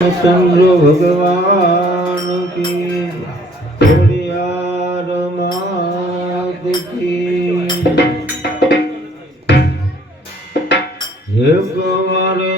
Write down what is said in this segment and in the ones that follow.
ચંદ્ર ભગવાન કી ખોડિયાર માત કી. એક મારા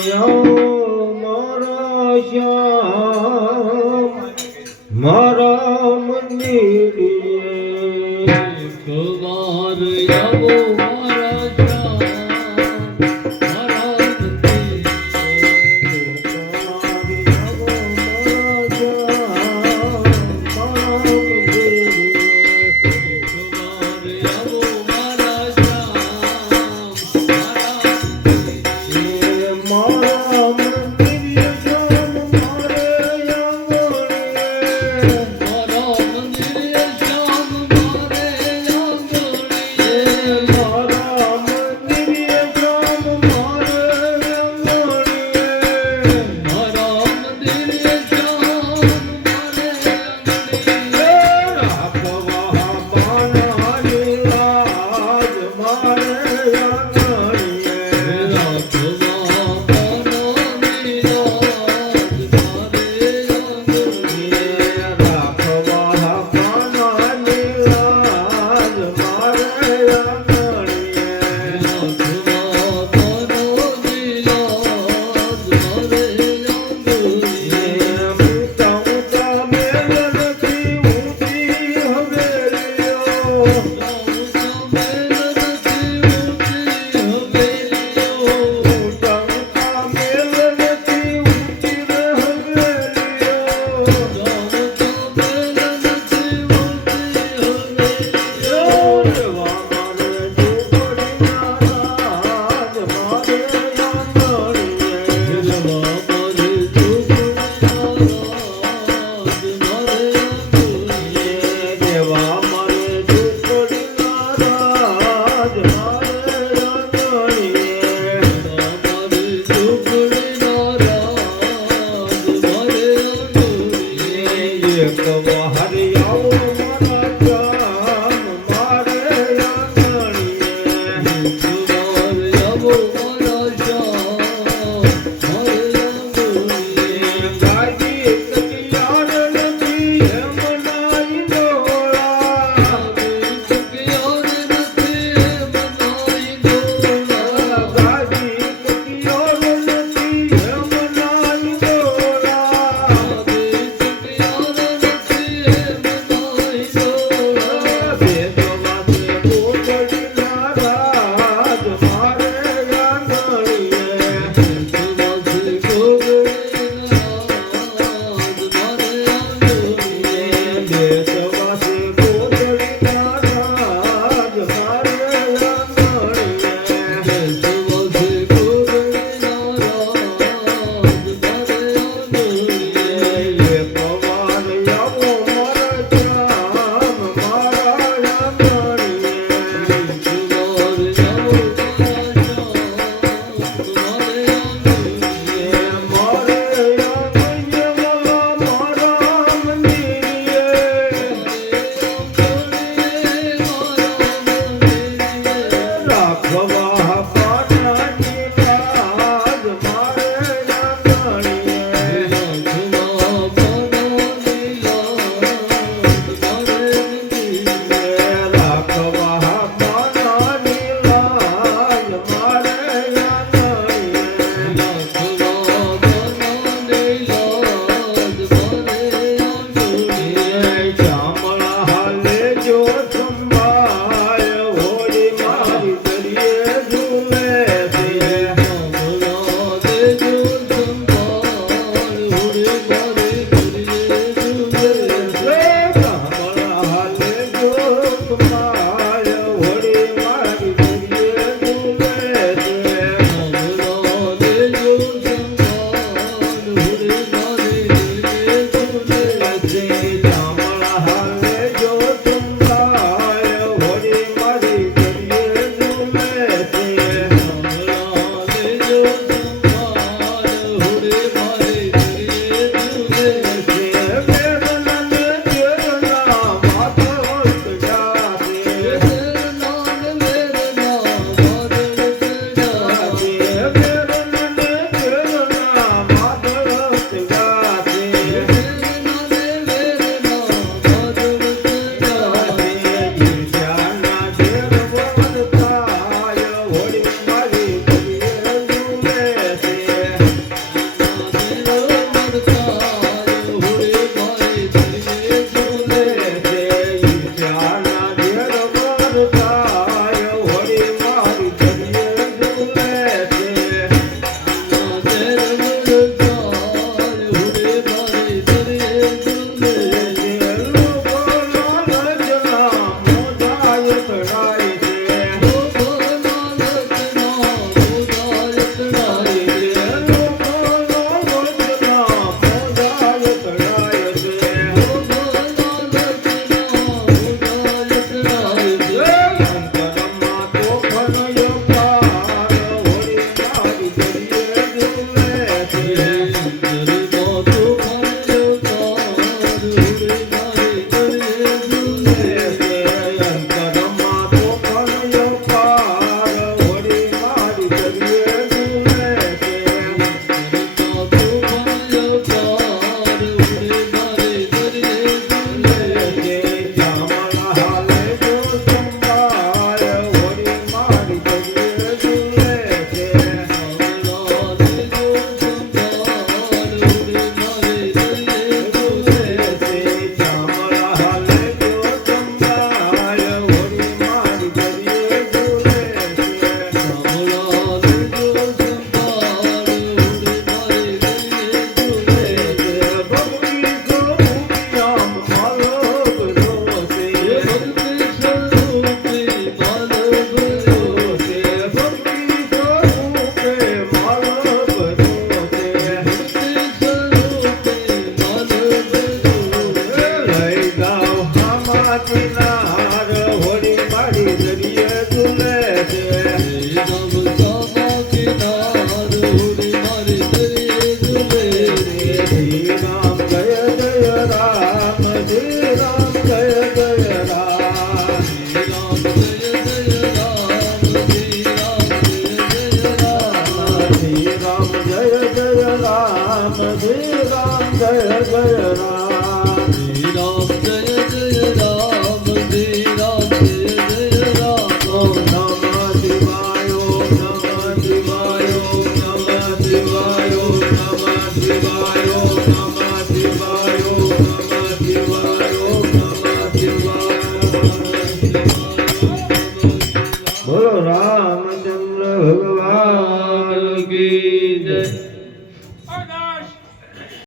राम जय जय राम